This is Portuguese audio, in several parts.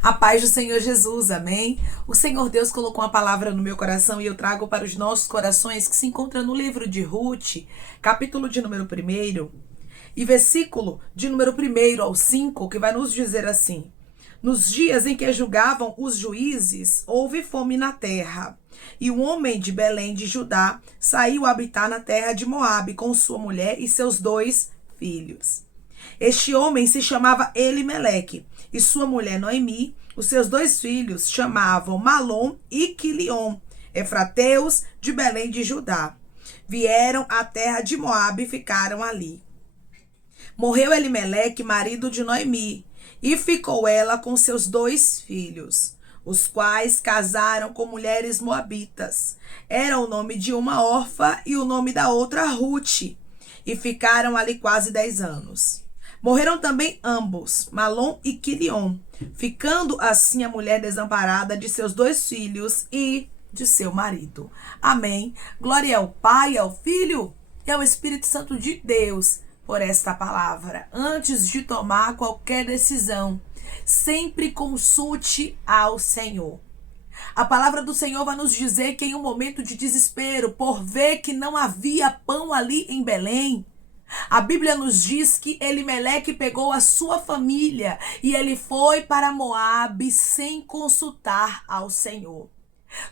A paz do Senhor Jesus, amém? O Senhor Deus colocou uma palavra no meu coração e eu trago para os nossos corações que se encontra no livro de Ruth, capítulo de número 1 e versículo de número 1 ao 5, que vai nos dizer assim: Nos dias em que julgavam os juízes, houve fome na terra. E o homem de Belém de Judá saiu a habitar na terra de Moabe com sua mulher e seus 2 filhos. Este homem se chamava Elimeleque, e sua mulher Noemi. Os seus 2 filhos chamavam Malom e Quilion, efrateus de Belém de Judá. Vieram à terra de Moabe e ficaram ali. Morreu Elimeleque, marido de Noemi, e ficou ela com seus 2 filhos, os quais casaram com mulheres moabitas. Era o nome de uma Orfa e o nome da outra Ruth, e ficaram ali quase 10 anos. Morreram também ambos, Malom e Quilion, ficando assim a mulher desamparada de seus 2 filhos e de seu marido. Amém. Glória ao Pai, ao Filho e ao Espírito Santo de Deus por esta palavra. Antes de tomar qualquer decisão, sempre consulte ao Senhor. A palavra do Senhor vai nos dizer que em um momento de desespero, por ver que não havia pão ali em Belém, a Bíblia nos diz que Elimeleque pegou a sua família e ele foi para Moabe sem consultar ao Senhor.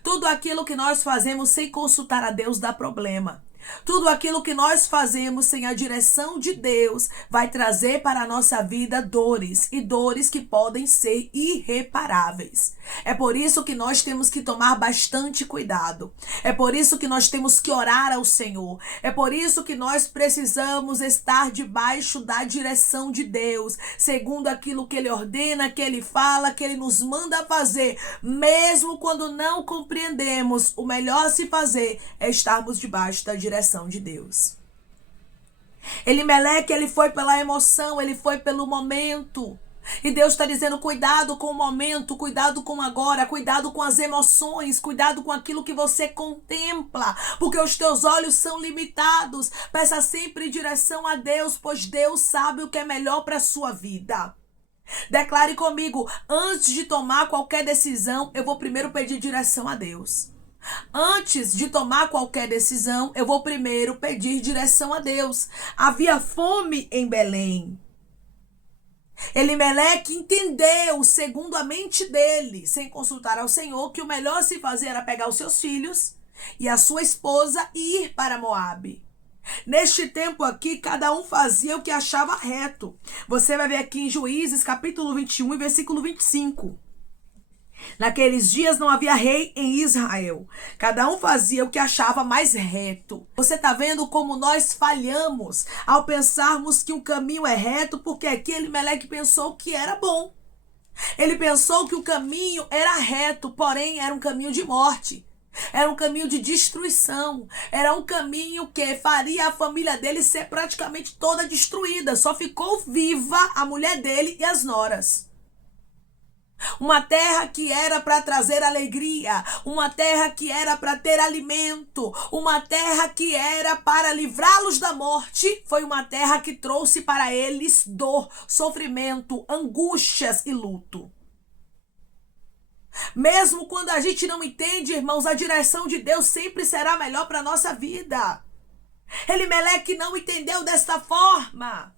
Tudo aquilo que nós fazemos sem consultar a Deus dá problema. Tudo aquilo que nós fazemos sem a direção de Deus vai trazer para a nossa vida dores, e dores que podem ser irreparáveis. É por isso que nós temos que tomar bastante cuidado. É por isso que nós temos que orar ao Senhor. É por isso que nós precisamos estar debaixo da direção de Deus, segundo aquilo que Ele ordena, que Ele fala, que Ele nos manda fazer. Mesmo quando não compreendemos, o melhor a se fazer é estarmos debaixo da direção de Deus. Elimeleque, ele foi pela emoção, ele foi pelo momento. E Deus está dizendo: cuidado com o momento, cuidado com agora, cuidado com as emoções, cuidado com aquilo que você contempla, porque os teus olhos são limitados. Peça sempre direção a Deus, pois Deus sabe o que é melhor para a sua vida. Declare comigo: antes de tomar qualquer decisão, eu vou primeiro pedir direção a Deus. Antes de tomar qualquer decisão, eu vou primeiro pedir direção a Deus. Havia fome em Belém. Elimeleque entendeu, segundo a mente dele, sem consultar ao Senhor, que o melhor a se fazer era pegar os seus filhos e a sua esposa e ir para Moabe. Neste tempo aqui, cada um fazia o que achava reto. Você vai ver aqui em Juízes, capítulo 21 e versículo 25. Naqueles dias não havia rei em Israel. Cada um fazia o que achava mais reto. Você está vendo como nós falhamos ao pensarmos que o caminho é reto, porque aqui Elimeleque pensou que era bom. Ele pensou que o caminho era reto, porém era um caminho de morte. Era um caminho de destruição. Era um caminho que faria a família dele ser praticamente toda destruída. Só ficou viva a mulher dele e as noras. Uma terra que era para trazer alegria, uma terra que era para ter alimento, uma terra que era para livrá-los da morte, foi uma terra que trouxe para eles dor, sofrimento, angústias e luto. Mesmo quando a gente não entende, irmãos, a direção de Deus sempre será melhor para a nossa vida. Elimeleque não entendeu desta forma.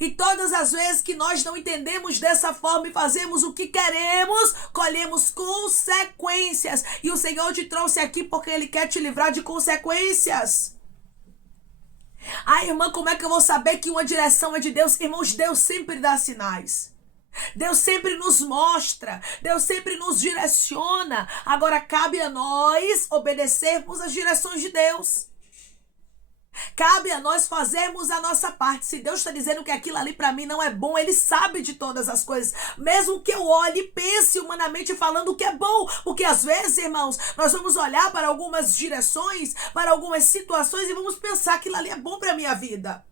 E todas as vezes que nós não entendemos dessa forma e fazemos o que queremos, colhemos consequências. E o Senhor te trouxe aqui porque Ele quer te livrar de consequências. Ah, irmã, como é que eu vou saber que uma direção é de Deus? Irmãos, Deus sempre dá sinais. Deus sempre nos mostra, Deus sempre nos direciona. Agora cabe a nós obedecermos as direções de Deus. Cabe a nós fazermos a nossa parte. Se Deus está dizendo que aquilo ali para mim não é bom, Ele sabe de todas as coisas. Mesmo que eu olhe e pense humanamente falando o que é bom. Porque às vezes, irmãos, nós vamos olhar para algumas direções, para algumas situações e vamos pensar que aquilo ali é bom para a minha vida.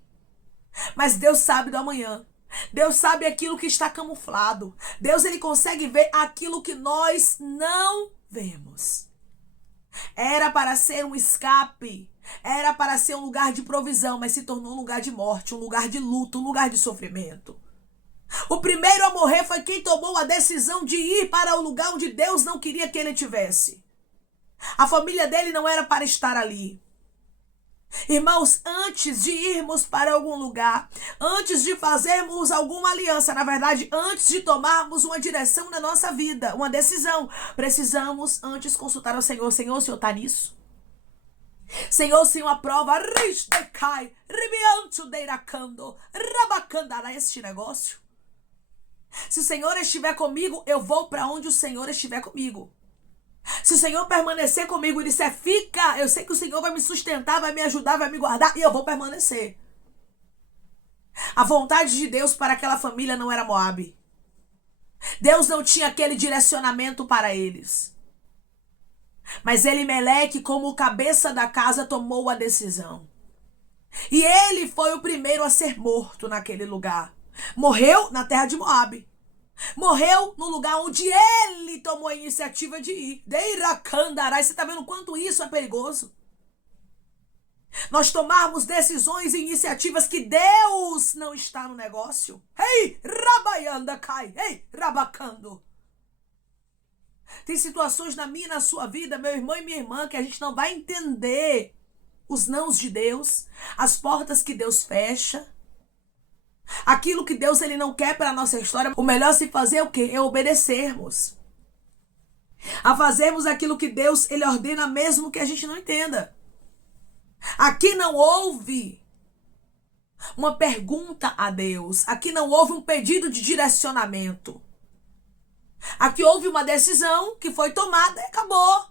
Mas Deus sabe do amanhã. Deus sabe aquilo que está camuflado. Deus, Ele consegue ver aquilo que nós não vemos. Era para ser um escape. Era para ser um lugar de provisão, mas se tornou um lugar de morte, um lugar de luto, um lugar de sofrimento. O primeiro a morrer foi quem tomou a decisão de ir para o lugar onde Deus não queria que ele tivesse. A família dele não era para estar ali. Irmãos, antes de irmos para algum lugar, antes de fazermos alguma aliança, na verdade, antes de tomarmos uma direção na nossa vida, uma decisão, precisamos antes consultar o Senhor. Senhor, o Senhor está nisso? Senhor, o Senhor aprova este negócio? Se o Senhor estiver comigo, eu vou para onde o Senhor estiver comigo. Se o Senhor permanecer comigo e disser, fica, eu sei que o Senhor vai me sustentar, vai me ajudar, vai me guardar, e eu vou permanecer. A vontade de Deus para aquela família não era Moabe. Deus não tinha aquele direcionamento para eles. Mas Elimeleque, como cabeça da casa, tomou a decisão. E ele foi o primeiro a ser morto naquele lugar. Morreu na terra de Moabe. Morreu no lugar onde ele tomou a iniciativa de ir. Deiracandarai. Você está vendo quanto isso é perigoso? Nós tomarmos decisões e iniciativas que Deus não está no negócio. Ei, rabaianda cai. Ei, rabacando. Tem situações na minha e na sua vida, meu irmão e minha irmã, que a gente não vai entender os nãos de Deus, as portas que Deus fecha. Aquilo que Deus ele não quer para a nossa história, o melhor se fazer é o quê? É obedecermos. A fazermos aquilo que Deus ele ordena mesmo que a gente não entenda. Aqui não houve uma pergunta a Deus. Aqui não houve um pedido de direcionamento. Aqui houve uma decisão que foi tomada e acabou.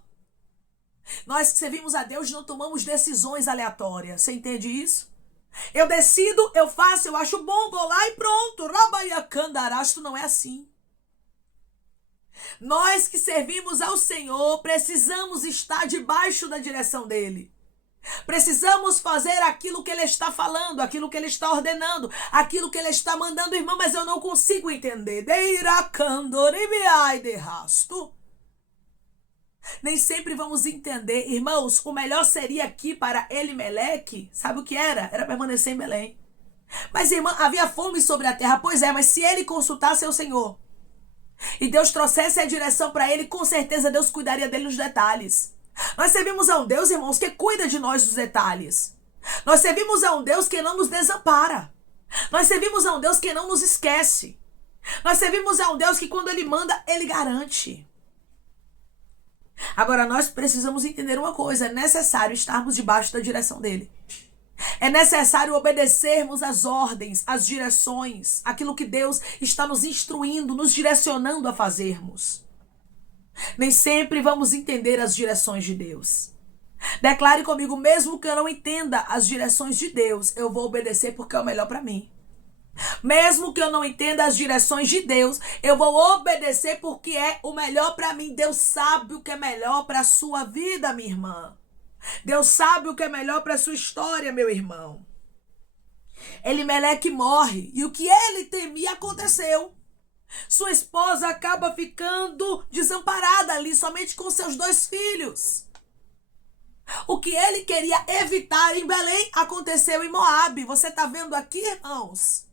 Nós que servimos a Deus não tomamos decisões aleatórias. Você entende isso? Eu decido, eu faço, eu acho bom, vou lá e pronto. Rabaiacandarasto não é assim. Nós que servimos ao Senhor precisamos estar debaixo da direção dele. Precisamos fazer aquilo que ele está falando, aquilo que ele está ordenando, aquilo que ele está mandando, irmão, mas eu não consigo entender. Nem sempre vamos entender. Irmãos, o melhor seria aqui para Elimeleque, sabe o que era? Era permanecer em Belém. Mas, irmã, havia fome sobre a terra. Pois é, mas se ele consultasse o Senhor e Deus trouxesse a direção para ele, com certeza Deus cuidaria dele nos detalhes. Nós servimos a um Deus, irmãos, que cuida de nós dos detalhes. Nós servimos a um Deus que não nos desampara. Nós servimos a um Deus que não nos esquece. Nós servimos a um Deus que quando ele manda, ele garante. Agora, nós precisamos entender uma coisa. É necessário estarmos debaixo da direção dele. É necessário obedecermos às ordens, às direções, aquilo que Deus está nos instruindo, nos direcionando a fazermos. Nem sempre vamos entender as direções de Deus. Declare comigo, mesmo que eu não entenda as direções de Deus, eu vou obedecer porque é o melhor para mim. Mesmo que eu não entenda as direções de Deus, eu vou obedecer porque é o melhor para mim. Deus sabe o que é melhor para a sua vida, minha irmã. Deus sabe o que é melhor para a sua história, meu irmão. Elimeleque morre e o que ele temia aconteceu. Sua esposa acaba ficando desamparada ali, somente com seus 2 filhos. O que ele queria evitar em Belém aconteceu em Moabe. Você está vendo aqui, irmãos?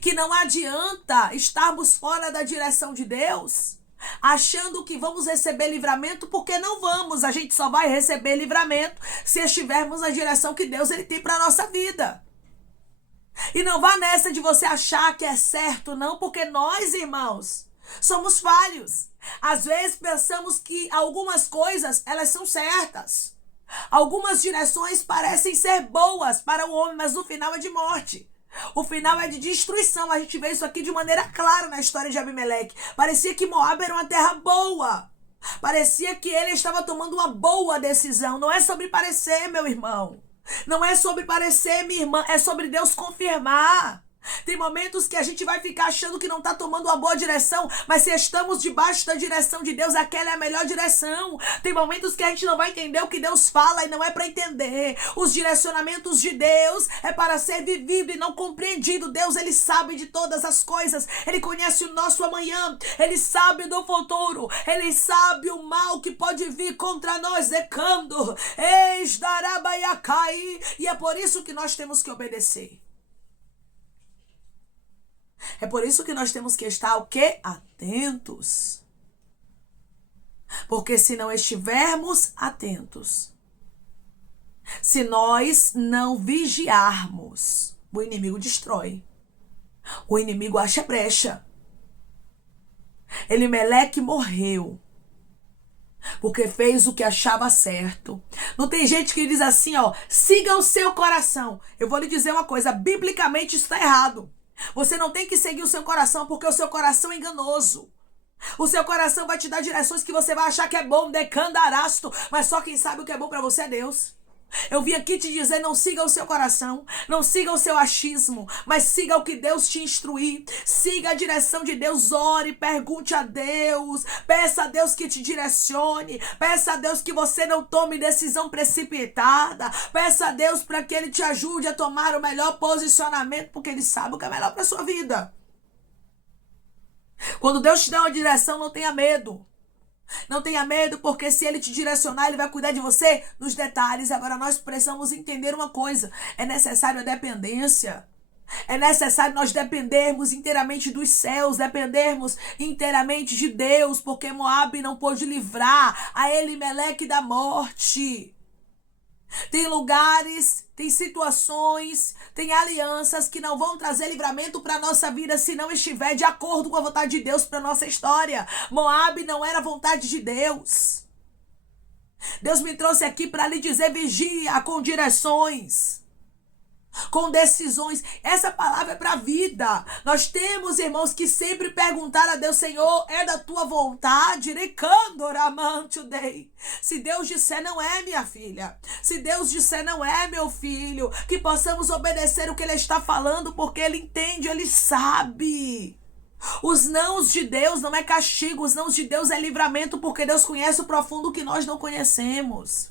Que não adianta estarmos fora da direção de Deus, achando que vamos receber livramento, porque não vamos. A gente só vai receber livramento se estivermos na direção que Deus ele tem para a nossa vida. E não vá nessa de você achar que é certo, não, porque nós, irmãos, somos falhos. Às vezes pensamos que algumas coisas, elas são certas. Algumas direções parecem ser boas para o homem, mas no final é de morte. O final é de destruição. A gente vê isso aqui de maneira clara na história de Abimeleque. Parecia que Moab era uma terra boa. Parecia que ele estava tomando uma boa decisão. Não é sobre parecer, meu irmão. Não é sobre parecer, minha irmã. É sobre Deus confirmar. Tem momentos que a gente vai ficar achando que não está tomando uma boa direção, mas se estamos debaixo da direção de Deus, aquela é a melhor direção. Tem momentos que a gente não vai entender o que Deus fala e não é para entender. Os direcionamentos de Deus é para ser vivido e não compreendido. Deus, ele sabe de todas as coisas. Ele conhece o nosso amanhã. Ele sabe do futuro. Ele sabe o mal que pode vir contra nós, decando. E é por isso que nós temos que obedecer. É por isso que nós temos que estar o quê? Atentos. Porque se não estivermos atentos, se nós não vigiarmos, o inimigo destrói. O inimigo acha brecha. Elimeleque morreu porque fez o que achava certo. Não tem gente que diz assim, ó, siga o seu coração. Eu vou lhe dizer uma coisa, biblicamente isso está errado. Você não tem que seguir o seu coração porque o seu coração é enganoso. O seu coração vai te dar direções que você vai achar que é bom, decandarasto, mas só quem sabe o que é bom para você é Deus. Eu vim aqui te dizer, não siga o seu coração, não siga o seu achismo, mas siga o que Deus te instruir, siga a direção de Deus, ore, pergunte a Deus, peça a Deus que te direcione, peça a Deus que você não tome decisão precipitada, peça a Deus para que Ele te ajude a tomar o melhor posicionamento, porque Ele sabe o que é melhor para a sua vida. Quando Deus te dá uma direção, não tenha medo. Não tenha medo, porque se Ele te direcionar, Ele vai cuidar de você nos detalhes. Agora, nós precisamos entender uma coisa. É necessário a dependência. É necessário nós dependermos inteiramente dos céus, dependermos inteiramente de Deus, porque Moabe não pôde livrar a Elimeleque da morte. Tem lugares, tem situações, tem alianças que não vão trazer livramento para a nossa vida se não estiver de acordo com a vontade de Deus para a nossa história. Moabe não era a vontade de Deus. Deus me trouxe aqui para lhe dizer, vigia com direções, com decisões. Essa palavra é para a vida. Nós temos, irmãos, que sempre perguntar a Deus, Senhor, é da tua vontade? Se Deus disser não é, minha filha, se Deus disser não é, meu filho, que possamos obedecer o que Ele está falando, porque Ele entende, Ele sabe. Os nãos de Deus não é castigo, os nãos de Deus é livramento, porque Deus conhece o profundo que nós não conhecemos.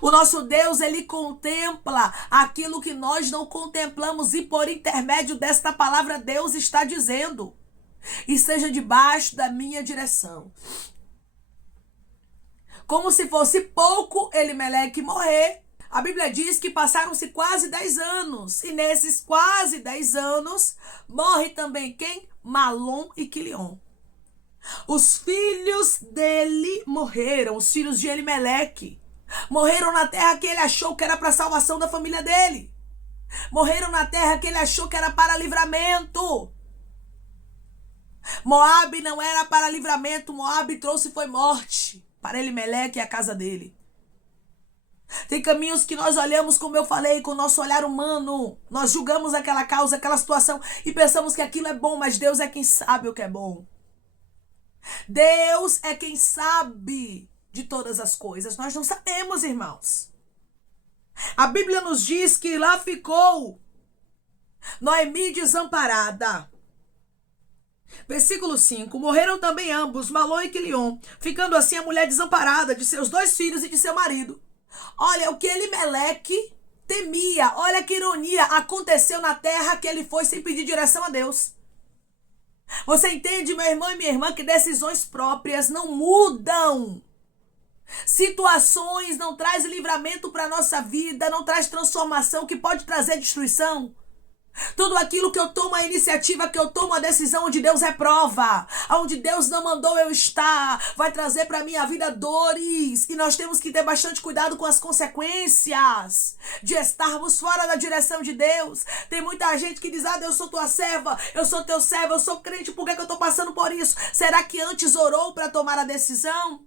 O nosso Deus, Ele contempla aquilo que nós não contemplamos, e por intermédio desta palavra Deus está dizendo, esteja debaixo da minha direção. Como se fosse pouco Elimeleque morrer, a Bíblia diz que passaram-se quase 10 anos, e nesses quase 10 anos morre também quem? Malom e Quilion. Os filhos dele morreram, os filhos de Elimeleque. Morreram na terra que ele achou que era para a salvação da família dele. Morreram na terra que ele achou que era para livramento. Moabe não era para livramento. Moabe trouxe foi morte para Elimeleque e a casa dele. Tem caminhos que nós olhamos, como eu falei, com o nosso olhar humano. Nós julgamos aquela causa, aquela situação e pensamos que aquilo é bom, mas Deus é quem sabe o que é bom. Deus é quem sabe de todas as coisas. Nós não sabemos, irmãos. A Bíblia nos diz que lá ficou Noemi desamparada. Versículo 5. Morreram também ambos, Malom e Quilion, ficando assim a mulher desamparada de seus 2 filhos e de seu marido. Olha o que Elimeleque temia. Olha que ironia. Aconteceu na terra que ele foi sem pedir direção a Deus. Você entende, meu irmão e minha irmã, que decisões próprias não mudam. Situações não traz livramento para a nossa vida, não traz transformação, que pode trazer destruição. Tudo aquilo que eu tomo a iniciativa, que eu tomo a decisão onde Deus reprova, onde Deus não mandou eu estar, vai trazer para minha vida dores. E nós temos que ter bastante cuidado com as consequências de estarmos fora da direção de Deus. Tem muita gente que diz, Deus, eu sou tua serva, eu sou teu servo, eu sou crente, por que eu estou passando por isso? Será que antes orou para tomar a decisão?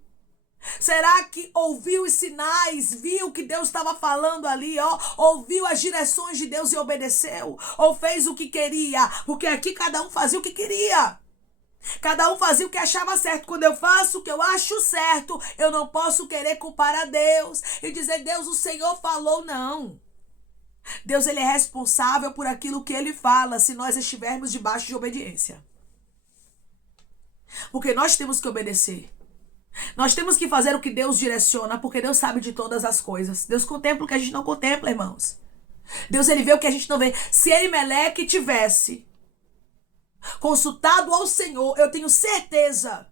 Será que ouviu os sinais, viu o que Deus estava falando ali, ouviu as direções de Deus e obedeceu? Ou fez o que queria? Porque aqui cada um fazia o que queria. Cada um fazia o que achava certo. Quando eu faço o que eu acho certo, eu não posso querer culpar a Deus e dizer, Deus, o Senhor falou, não. Deus, Ele é responsável por aquilo que Ele fala, se nós estivermos debaixo de obediência. Porque nós temos que obedecer. Nós temos que fazer o que Deus direciona, porque Deus sabe de todas as coisas. Deus contempla o que a gente não contempla, irmãos. Deus, Ele vê o que a gente não vê. Se Elimeleque tivesse consultado ao Senhor, eu tenho certeza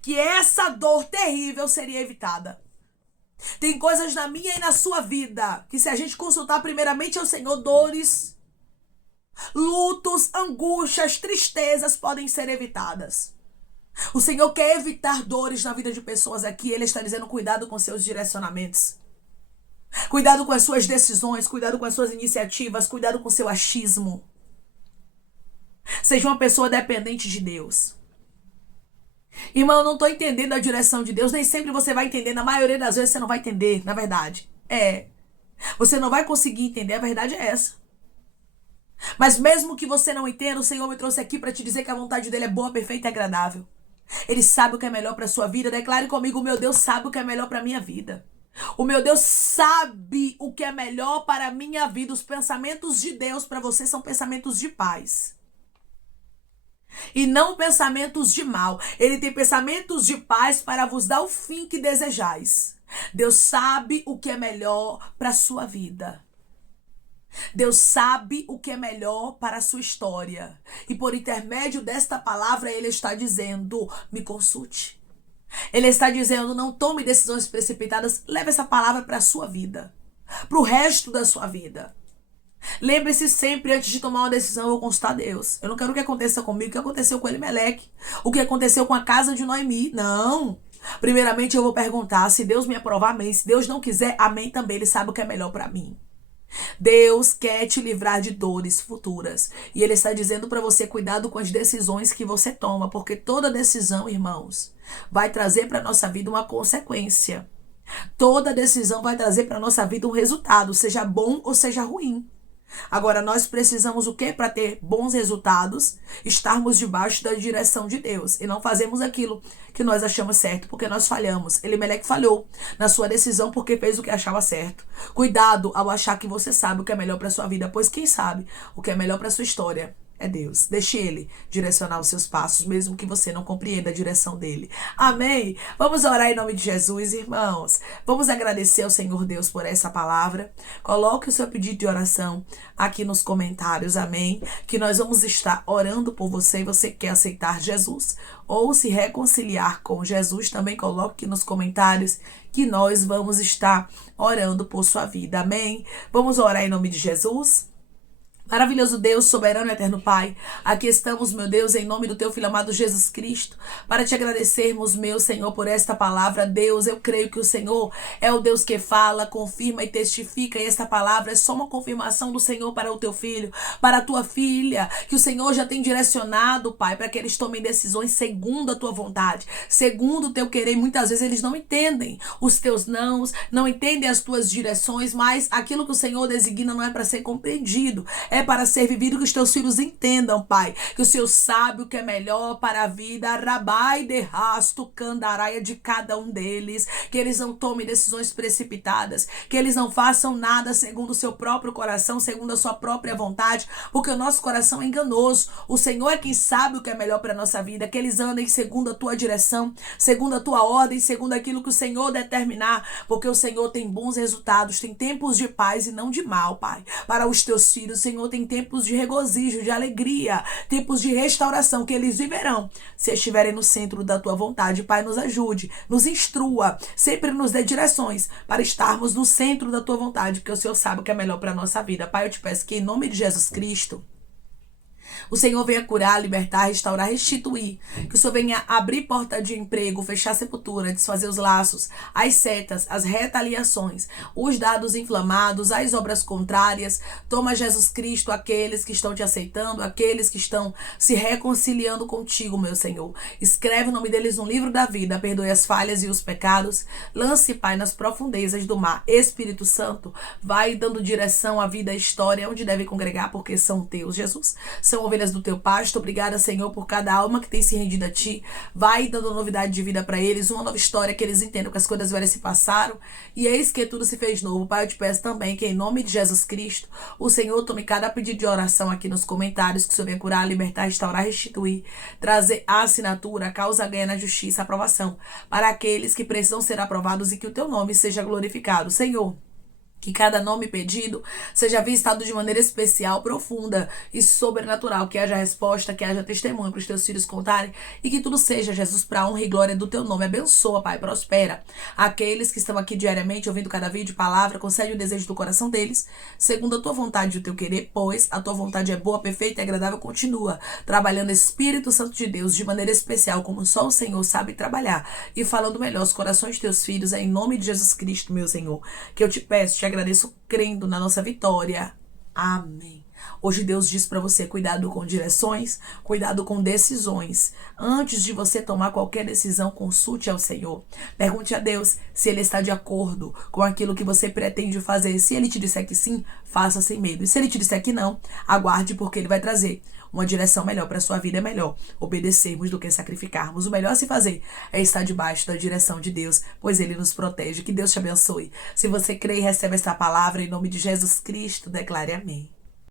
que essa dor terrível seria evitada. Tem coisas na minha e na sua vida que, se a gente consultar primeiramente ao Senhor, dores Lutos, angústias, tristezas podem ser evitadas. O Senhor quer evitar dores na vida de pessoas aqui. Ele está dizendo: cuidado com seus direcionamentos. Cuidado com as suas decisões. Cuidado com as suas iniciativas. Cuidado com seu achismo. Seja uma pessoa dependente de Deus. Irmão, eu não estou entendendo a direção de Deus. Nem sempre você vai entender. Na maioria das vezes você não vai entender, na verdade. Você não vai conseguir entender. A verdade é essa. Mas mesmo que você não entenda, o Senhor me trouxe aqui para te dizer que a vontade dele é boa, perfeita e agradável. Ele sabe o que é melhor para a sua vida. Declare comigo: o meu Deus sabe o que é melhor para a minha vida. O meu Deus sabe o que é melhor para a minha vida. Os pensamentos de Deus para você são pensamentos de paz. E não pensamentos de mal. Ele tem pensamentos de paz para vos dar o fim que desejais. Deus sabe o que é melhor para a sua vida. Deus sabe o que é melhor para a sua história. E por intermédio desta palavra, Ele está dizendo: me consulte. Ele está dizendo: não tome decisões precipitadas. Leve essa palavra para a sua vida. Para o resto da sua vida. Lembre-se sempre, antes de tomar uma decisão, eu vou consultar Deus. Eu não quero que aconteça comigo o que aconteceu com Elimeleque. O que aconteceu com a casa de Noemi. Não. Primeiramente eu vou perguntar: se Deus me aprovar, amém. Se Deus não quiser, amém também. Ele sabe o que é melhor para mim. Deus quer te livrar de dores futuras. E Ele está dizendo para você: cuidado com as decisões que você toma. Porque toda decisão, irmãos, vai trazer para a nossa vida uma consequência. Toda decisão vai trazer para a nossa vida um resultado, seja bom ou seja ruim. Agora, nós precisamos o quê para ter bons resultados? Estarmos debaixo da direção de Deus. E não fazemos aquilo que nós achamos certo, porque nós falhamos. Elimeleque falhou na sua decisão porque fez o que achava certo. Cuidado ao achar que você sabe o que é melhor para sua vida, pois quem sabe o que é melhor para sua história é Deus. Deixe Ele direcionar os seus passos, mesmo que você não compreenda a direção dele. Amém? Vamos orar em nome de Jesus, irmãos. Vamos agradecer ao Senhor Deus por essa palavra. Coloque o seu pedido de oração aqui nos comentários, amém? Que nós vamos estar orando por você e você quer aceitar Jesus ou se reconciliar com Jesus, também coloque nos comentários que nós vamos estar orando por sua vida, amém? Vamos orar em nome de Jesus? Maravilhoso Deus, soberano e eterno Pai, aqui estamos, meu Deus, em nome do Teu Filho amado Jesus Cristo, para Te agradecermos, meu Senhor, por esta palavra. Deus, eu creio que o Senhor é o Deus que fala, confirma e testifica, e esta palavra é só uma confirmação do Senhor para o Teu Filho, para a Tua filha, que o Senhor já tem direcionado, Pai, para que eles tomem decisões segundo a Tua vontade, segundo o Teu querer. Muitas vezes eles não entendem os Teus nãos, não entendem as Tuas direções, mas aquilo que o Senhor designa não é para ser compreendido, é para ser vivido, que os teus filhos entendam, Pai, que o Senhor sabe o que é melhor para a vida, rabai de rasto, candaraia de cada um deles, que eles não tomem decisões precipitadas, que eles não façam nada segundo o seu próprio coração, segundo a sua própria vontade, porque o nosso coração é enganoso. O Senhor é quem sabe o que é melhor para a nossa vida, que eles andem segundo a tua direção, segundo a tua ordem, segundo aquilo que o Senhor determinar, porque o Senhor tem bons resultados, tem tempos de paz e não de mal, Pai, para os teus filhos. O Senhor tem tempos de regozijo, de alegria, tempos de restauração que eles viverão se estiverem no centro da tua vontade. Pai, nos ajude, nos instrua, sempre nos dê direções para estarmos no centro da tua vontade, porque o Senhor sabe o que é melhor para a nossa vida. Pai, eu te peço que em nome de Jesus Cristo, o Senhor venha curar, libertar, restaurar, restituir. Que o Senhor venha abrir porta de emprego, fechar sepultura, desfazer os laços, as setas, as retaliações, os dados inflamados, as obras contrárias. Toma, Jesus Cristo, aqueles que estão te aceitando, aqueles que estão se reconciliando contigo, meu Senhor. Escreve o nome deles no livro da vida, perdoe as falhas e os pecados. Lance, Pai, nas profundezas do mar. Espírito Santo, vai dando direção à vida, à história, onde deve congregar, porque são teus, Jesus. São ovelhas do teu pasto. Obrigada, Senhor, por cada alma que tem se rendido a ti. Vai dando novidade de vida para eles, uma nova história, que eles entendam que as coisas velhas se passaram e eis que tudo se fez novo. Pai, eu te peço também que em nome de Jesus Cristo, o Senhor tome cada pedido de oração aqui nos comentários, que o Senhor venha curar, libertar, restaurar, restituir, trazer a assinatura, a causa ganha na justiça, a aprovação para aqueles que precisam ser aprovados e que o teu nome seja glorificado. Senhor, Que cada nome pedido seja visitado de maneira especial, profunda e sobrenatural. Que haja resposta, que haja testemunho para os teus filhos contarem. E que tudo seja, Jesus, para a honra e glória do teu nome. Abençoa, Pai, prospera. Aqueles que estão aqui diariamente ouvindo cada vídeo, palavra, concede o desejo do coração deles, segundo a tua vontade e o teu querer, pois a tua vontade é boa, perfeita e agradável. Continua trabalhando, Espírito Santo de Deus, de maneira especial, como só o Senhor sabe trabalhar. E falando melhor os corações de teus filhos, em nome de Jesus Cristo, meu Senhor. Que eu te peço, te agradeço crendo na nossa vitória. Amém. Hoje Deus diz para você, cuidado com direções, cuidado com decisões. Antes de você tomar qualquer decisão, consulte ao Senhor. Pergunte a Deus se Ele está de acordo com aquilo que você pretende fazer. Se Ele te disser que sim, faça sem medo. E se Ele te disser que não, aguarde, porque Ele vai trazer uma direção melhor para a sua vida. É melhor obedecermos do que sacrificarmos. O melhor a se fazer é estar debaixo da direção de Deus, pois Ele nos protege. Que Deus te abençoe. Se você crê e recebe esta palavra, em nome de Jesus Cristo, declare amém.